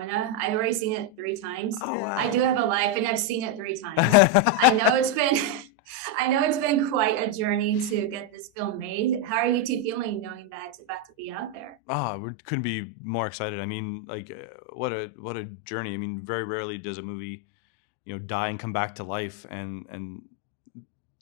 Nimona. I've already seen it 3 times. Oh, wow. I do have a life, and I've seen it 3 times. I know it's been quite a journey to get this film made. How are you two feeling knowing that it's about to be out there? We couldn't be more excited. I mean, like, what a journey. I mean, very rarely does a movie, die and come back to life, and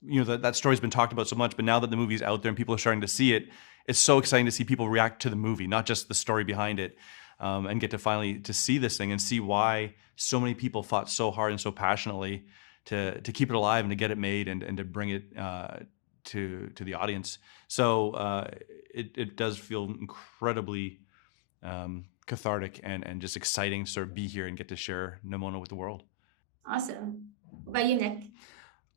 that story's been talked about so much. But now that the movie's out there and people are starting to see it, it's so exciting to see people react to the movie, not just the story behind it, and get to finally to see this thing and see why so many people fought so hard and so passionately to keep it alive and to get it made and to bring it to the audience. So it does feel incredibly cathartic and just exciting to sort of be here and get to share Nimona with the world. Awesome. What about you, Nick?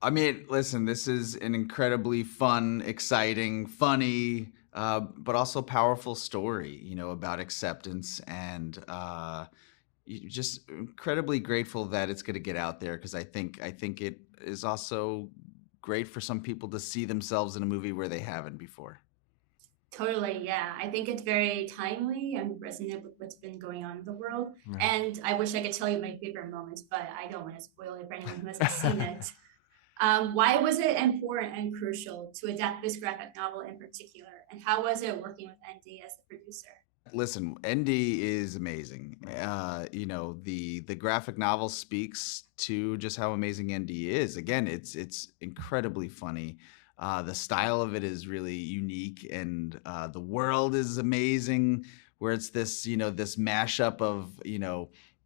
I mean, listen, this is an incredibly fun, exciting, funny, but also powerful story, about acceptance, and just incredibly grateful that it's going to get out there, because I think it is also great for some people to see themselves in a movie where they haven't before. Totally, yeah. I think it's very timely and resonant with what's been going on in the world. Right. And I wish I could tell you my favorite moments, but I don't want to spoil it for anyone who hasn't seen it. Why was it important and crucial to adapt this graphic novel in particular? And how was it working with ND as the producer? Listen, ND is amazing. The graphic novel speaks to just how amazing ND is. Again, it's incredibly funny. The style of it is really unique, and the world is amazing, where it's this, this mashup of,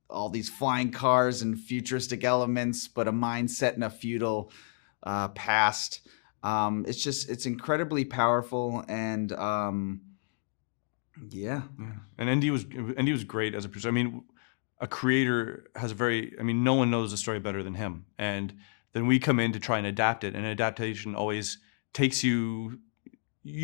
all these flying cars and futuristic elements, but a mindset in a feudal past. It's incredibly powerful, and yeah. And ND was great as a producer. I mean, a creator has no one knows the story better than him. And then we come in to try and adapt it. And adaptation always takes you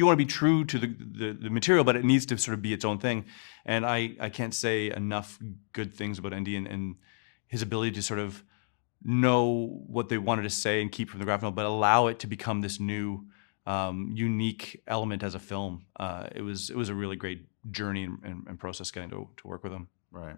want to be true to the material, but it needs to sort of be its own thing. And I can't say enough good things about ND and his ability to sort of know what they wanted to say and keep from the graphic novel, but allow it to become this new unique element as a film. It was a really great journey and process getting to work with him. Right.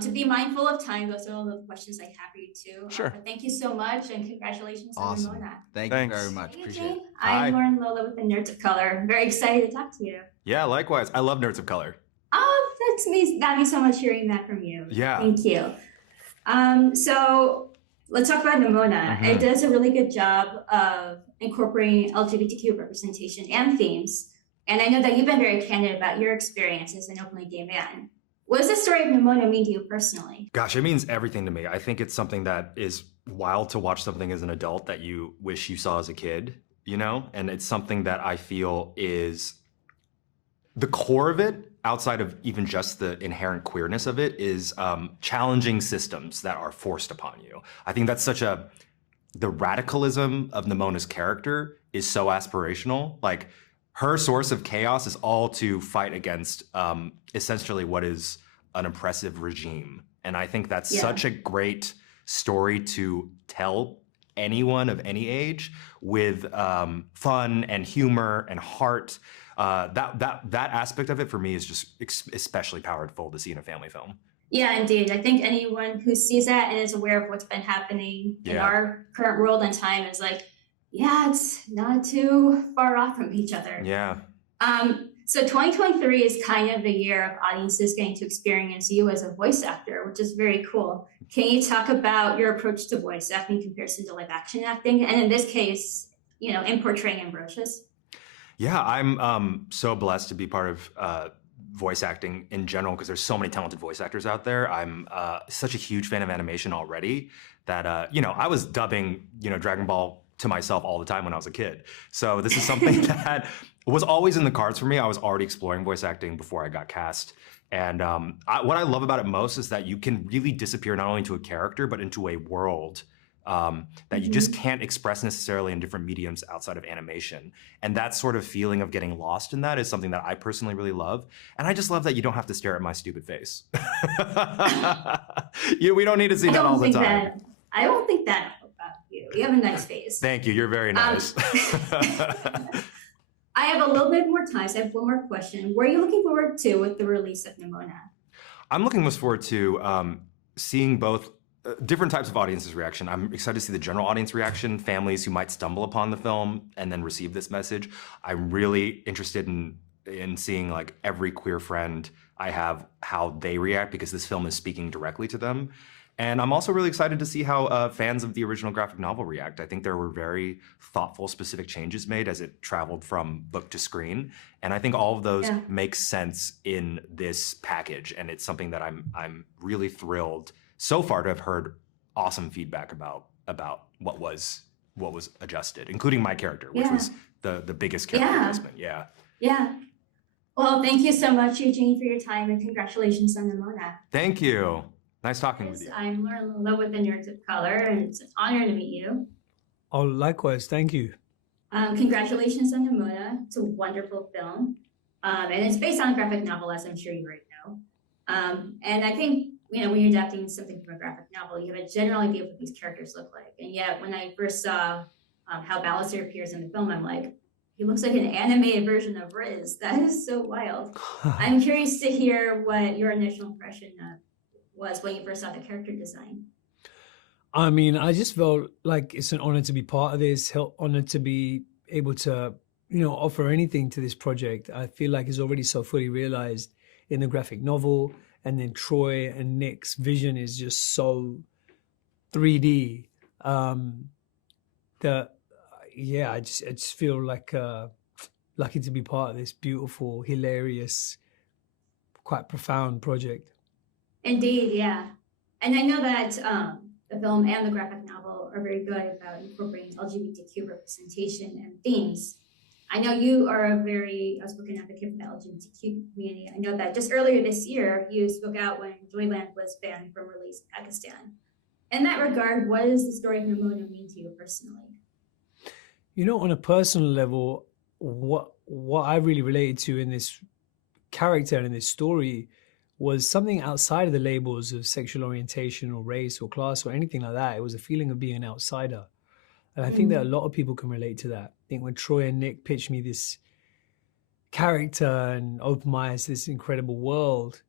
To be mindful of time, those are all the questions I have for you too. Sure. But thank you so much, and congratulations awesome. on Nimona. Thanks you very much. Hey, appreciate it. I'm Lauren Lola with the Nerds of Color. I'm very excited to talk to you. Yeah, likewise. I love Nerds of Color. Oh, that's me. That'd be so much hearing that from you. Yeah. Thank you. So let's talk about Nimona. It does a really good job of incorporating LGBTQ representation and themes. And I know that you've been very candid about your experience as an openly gay man. What does the story of Nimona mean to you personally? Gosh, it means everything to me. I think it's something that is wild to watch something as an adult that you wish you saw as a kid, And it's something that I feel is the core of it, outside of even just the inherent queerness of it, is challenging systems that are forced upon you. I think that's the radicalism of Nimona's character is so aspirational. Like, her source of chaos is all to fight against essentially what is an oppressive regime. And I think that's such a great story to tell anyone of any age with fun and humor and heart. That aspect of it for me is just especially powerful to see in a family film. Yeah, indeed. I think anyone who sees that and is aware of what's been happening in our current world and time is like, yeah, it's not too far off from each other. Yeah. So 2023 is kind of the year of audiences getting to experience you as a voice actor, which is very cool. Can you talk about your approach to voice acting in comparison to live action acting? And in this case, in portraying Ambrosius? Yeah, I'm so blessed to be part of voice acting in general, because there's so many talented voice actors out there. I'm such a huge fan of animation already that, I was dubbing, Dragon Ball to myself all the time when I was a kid. So this is something that was always in the cards for me. I was already exploring voice acting before I got cast. And what I love about it most is that you can really disappear not only into a character, but into a world that you just can't express necessarily in different mediums outside of animation. And that sort of feeling of getting lost in that is something that I personally really love. And I just love that you don't have to stare at my stupid face. We don't need to see that all the time. I don't think that about you. You have a nice face. Thank you. You're very nice. I have a little bit more time, so I have one more question. What are you looking forward to with the release of Nimona? I'm looking most forward to seeing both different types of audiences' reaction. I'm excited to see the general audience reaction, families who might stumble upon the film and then receive this message. I'm really interested in seeing like every queer friend I have, how they react, because this film is speaking directly to them. And I'm also really excited to see how fans of the original graphic novel react. I think there were very thoughtful, specific changes made as it traveled from book to screen. And I think all of those make sense in this package. And it's something that I'm really thrilled so far to have heard awesome feedback about what was adjusted, including my character, which was the biggest character adjustment. Yeah. Yeah. Well, thank you so much, Eugene, for your time, and congratulations on Nimona. Thank you. Nice talking with you. I'm Lauren Lowe with the Nerds of Color, and it's an honor to meet you. Oh, likewise. Thank you. Congratulations on Nimona. It's a wonderful film. And it's based on a graphic novel, as I'm sure you already know. And I think, when you're adapting something from a graphic novel, you have a general idea of what these characters look like. And yet, when I first saw how Ballister appears in the film, I'm like, he looks like an animated version of Riz. That is so wild. I'm curious to hear what your initial impression was when you first saw the character design. I mean, I just felt like it's an honor to be part of this, honored to be able to, offer anything to this project. I feel like it's already so fully realized in the graphic novel, and then Troy and Nick's vision is just so 3D. I just feel like lucky to be part of this beautiful, hilarious, quite profound project. Indeed, yeah. And I know that the film and the graphic novel are very good about incorporating LGBTQ representation and themes. I know you are a very outspoken advocate for the LGBTQ community. I know that just earlier this year, you spoke out when Joyland was banned from release in Pakistan. In that regard, what does the story of Nimona mean to you personally? On a personal level, what I really related to in this character and in this story was something outside of the labels of sexual orientation or race or class or anything like that. It was a feeling of being an outsider. And I think that a lot of people can relate to that. I think when Troy and Nick pitched me this character and opened my eyes to this incredible world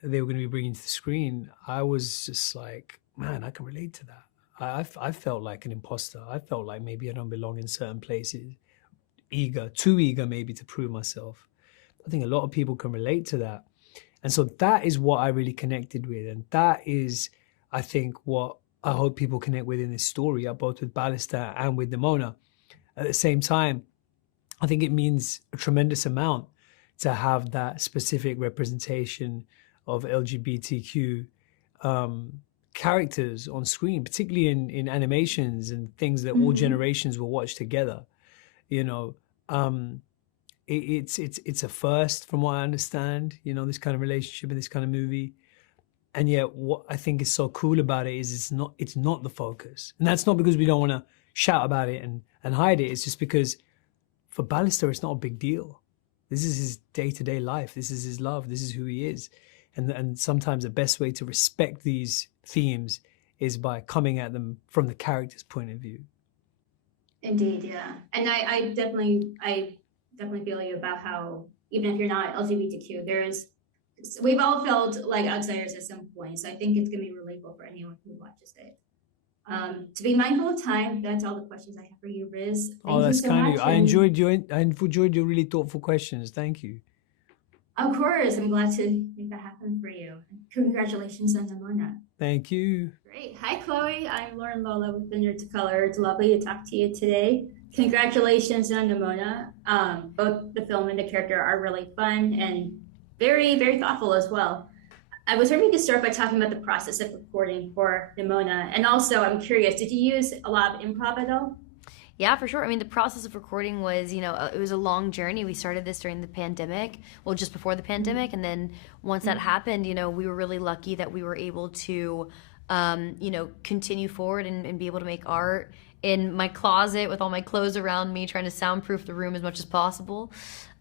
that they were going to be bringing to the screen, I was just like, man, I can relate to that. I felt like an imposter. I felt like maybe I don't belong in certain places, too eager maybe to prove myself. I think a lot of people can relate to that. And so that is what I really connected with. And that is, I think, what I hope people connect with in this story, both with Ballister and with Nimona. At the same time, I think it means a tremendous amount to have that specific representation of LGBTQ characters on screen, particularly in animations and things that all generations will watch together. It's a first from what I understand, this kind of relationship in this kind of movie. And yet what I think is so cool about it is it's not the focus. And that's not because we don't want to shout about it and hide it. It's just because for Ballister, it's not a big deal. This is his day-to-day life. This is his love. This is who he is. And sometimes the best way to respect these themes is by coming at them from the character's point of view. Indeed, yeah. And I definitely feel you about how even if you're not LGBTQ, we've all felt like outsiders at some point. So I think it's going to be relatable for anyone who watches it. To be mindful of time, that's all the questions I have for you, Riz. Thank you so kind of you. I enjoyed your really thoughtful questions. Thank you. Of course, I'm glad to make that happen for you. Congratulations on Nimona. Thank you. Great. Hi, Chloe. I'm Lauren Lowe with the Nerds of Color. It's lovely to talk to you today. Congratulations on Nimona. Both the film and the character are really fun and very, very thoughtful as well. I was hoping to start by talking about the process of recording for Nimona. And also, I'm curious, did you use a lot of improv at all? Yeah, for sure. I mean, the process of recording was, it was a long journey. We started this during the pandemic, well, just before the pandemic. And then once that happened, we were really lucky that we were able to, continue forward and be able to make art in my closet with all my clothes around me, trying to soundproof the room as much as possible.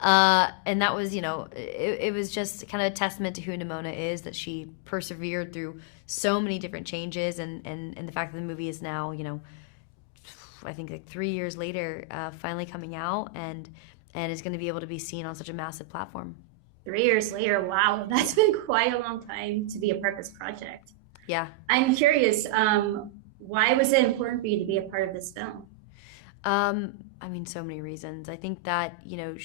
And that was, it was just kind of a testament to who Nimona is, that she persevered through so many different changes. And the fact that the movie is now, I think like 3 years later, finally coming out and is going to be able to be seen on such a massive platform. 3 years later, wow, that's been quite a long time to be a part of this project. Yeah. I'm curious, why was it important for you to be a part of this film? I mean, so many reasons. I think that, you know,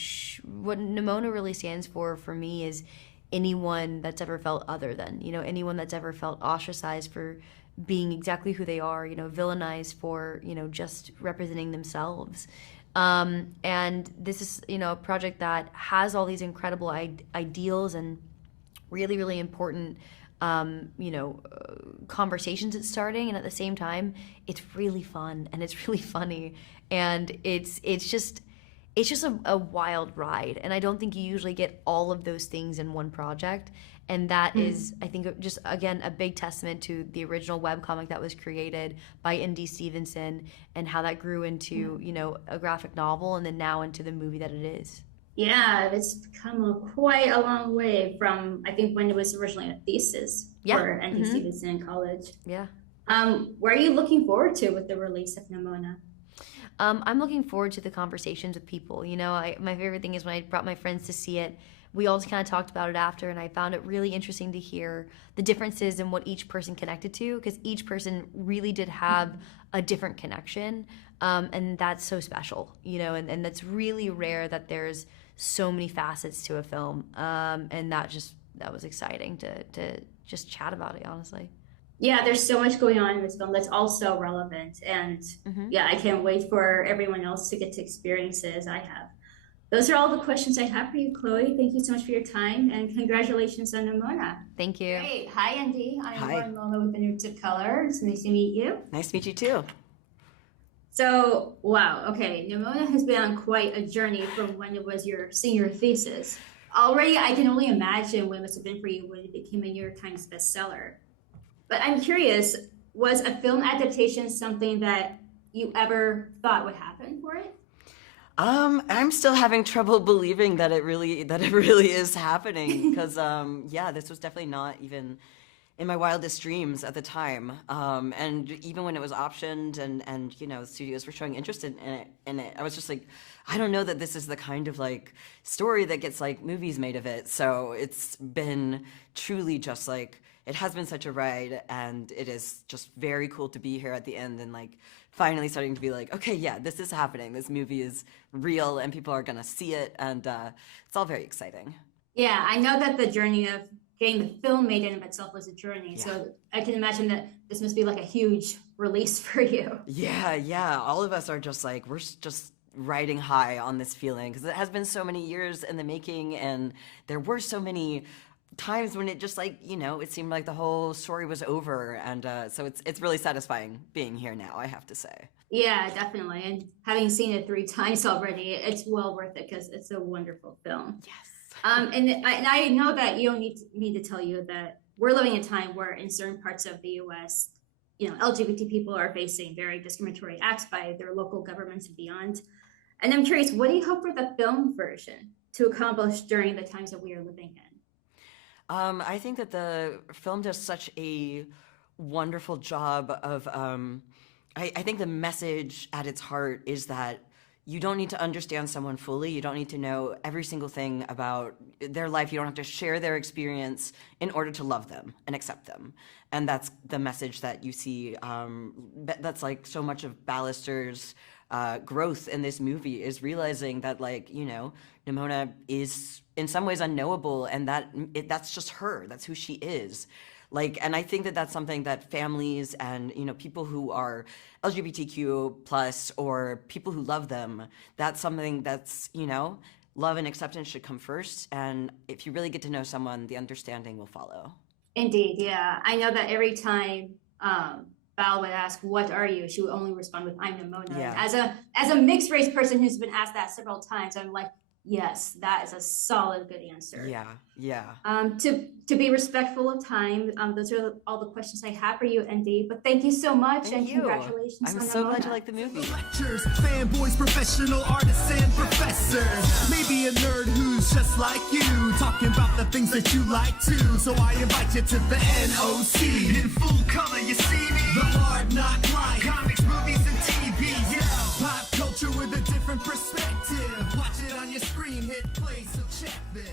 what Nimona really stands for me is anyone that's ever felt other than, you know, anyone that's ever felt ostracized for being exactly who they are, you know, villainized for, you know, just representing themselves. And this is, you know, a project that has all these incredible ideals and really, really important, you know, conversations it's starting. And at the same time, it's really fun and it's really funny. And it's just a wild ride. And I don't think you usually get all of those things in one project. And that is, I think, just, again, a big testament to the original webcomic that was created by ND Stevenson and how that grew into, you know, a graphic novel and then now into the movie that it is. Yeah, it's come quite a long way from, I think, when it was originally a thesis for ND Stevenson in college. Yeah. What are you looking forward to with the release of Nimona? I'm looking forward to the conversations with people. You know, my favorite thing is when I brought my friends to see it, we all kind of talked about it after, and I found it really interesting to hear the differences in what each person connected to, because each person really did have a different connection, and that's so special, you know, and that's really rare that there's so many facets to a film, and that was exciting to just chat about it, honestly. Yeah, there's so much going on in this film that's also relevant, and yeah, I can't wait for everyone else to get to experience it as I have. Those are all the questions I have for you, Chloe. Thank you so much for your time, and congratulations on Nimona. Thank you. Great. Hi, ND. Hi. I'm Lola with the Nerds of Color. It's nice to meet you. Nice to meet you too. So, wow. Okay, Nimona has been on quite a journey from when it was your senior thesis. Already, I can only imagine what it must have been for you when it became a New York Times bestseller. But I'm curious, was a film adaptation something that you ever thought would happen for it? I'm still having trouble believing that it really is happening because yeah, this was definitely not even in my wildest dreams at the time. And even when it was optioned and you know, studios were showing interest in it, I was just like, I don't know that this is the kind of like story that gets like movies made of it. So it's been truly just like, it has been such a ride, and it is just very cool to be here at the end and like finally starting to be like, okay, yeah, this is happening. This movie is real and people are gonna see it, and it's all very exciting. Yeah, I know that the journey of getting the film made in and of itself was a journey. Yeah. So I can imagine that this must be like a huge release for you. Yeah. All of us are just like, we're just riding high on this feeling because it has been so many years in the making, and there were so many times when it just like, you know, it seemed like the whole story was over, and so it's really satisfying being here now, I have to say. Yeah, definitely. And having seen it 3 times already, it's well worth it because it's a wonderful film. Yes. And I know that you don't need me to tell you that we're living in a time where in certain parts of the US, you know, LGBT people are facing very discriminatory acts by their local governments and beyond. And I'm curious, what do you hope for the film version to accomplish during the times that we are living in? I think that the film does such a wonderful job of, I think the message at its heart is that you don't need to understand someone fully. You don't need to know every single thing about their life. You don't have to share their experience in order to love them and accept them. And that's the message that you see. That's like so much of Ballister's growth in this movie is realizing that, like, you know, Nimona is in some ways unknowable, and that's just her. That's who she is. Like, and I think that that's something that families and, you know, people who are LGBTQ plus or people who love them, that's something that's, you know, love and acceptance should come first. And if you really get to know someone, the understanding will follow. Indeed, yeah. I know that every time Val would ask, "What are you?" she would only respond with, "I'm Nimona." Yeah. As a mixed race person who's been asked that several times, I'm like, yes, that is a solid, good answer. Yeah. To be respectful of time, those are all the questions I have for you, ND. But thank you so much, Thank you. Congratulations. I'm so glad you like the movie. Lectures, fanboys, professional artists, and professors. Maybe a nerd who's just like you, talking about the things that you like too. So I invite you to the NOC. In full color, you see me. The hard knock life, comics, movies, and TV. Yeah, pop culture with a different perspective. Watch it on your screen, hit play, so check this.